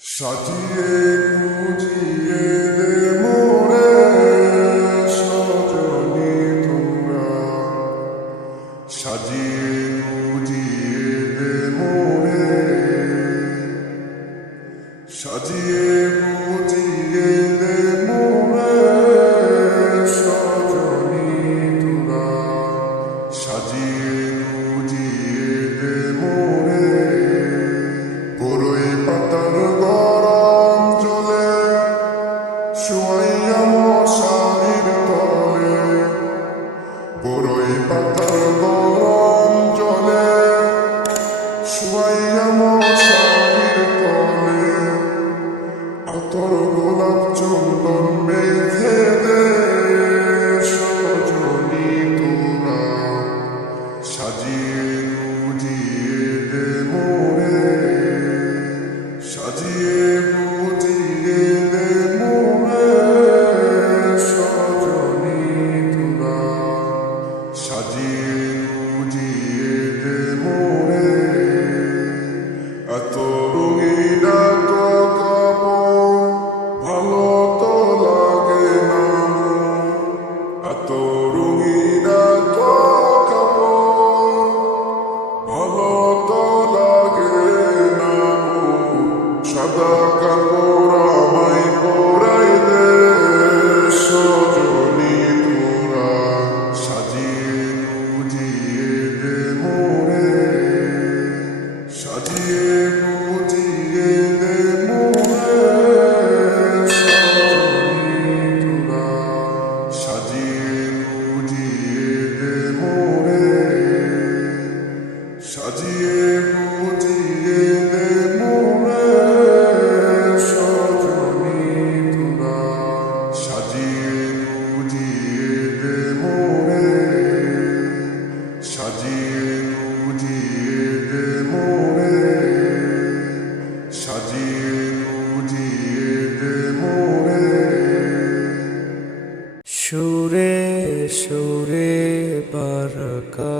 সাজিয়ে গুজিয়ে দে মোরে সজনী তোরা, সাজিয়ে গুজিয়ে দে মোরে, সাজিয়ে গুজিয়ে দে মোরে সজনী তোরা, সাজিয়ে গুজিয়ে দে মোরে। বড়ই পাতার গরম জলে শুয়াইয়া মশারির তলে, বড়ই পাতার গরম জলে শুয়াইয়া মশারির তলে, আতর গোলাপ চন্দন মেঘে দে সজনী তোরা, সাজিয়ে গুজিয়ে দে মোরে, সাজিয়ে গুজিয়ে দে মোরে সজনী তোরা, সাজিয়ে গুজিয়ে দে মোরে। এত রঙিন এত কাপড় ভালো তো লাগে না মোর, এত রঙিন এত কাপড় ভালো তো লাগে না মোর। সাদা কাপড় আমায় পরাই দে সজনী তোরা, সাজিয়ে গুজিয়ে দে মোরে, সাজিয়ে গুজিয়ে দে মোরে সজনী তোরা, সাজিয়ে গুজিয়ে দে মোরে, সাজিয়ে গুজিয়ে দে মোরে সজনী তোরা, সাজিয়ে গুজিয়ে দে মোরে, সাজিয়ে গুজিয়ে দে মোরে, সাজিয়ে গুজিয়ে দে মোরে। সুরে সুরে বারকা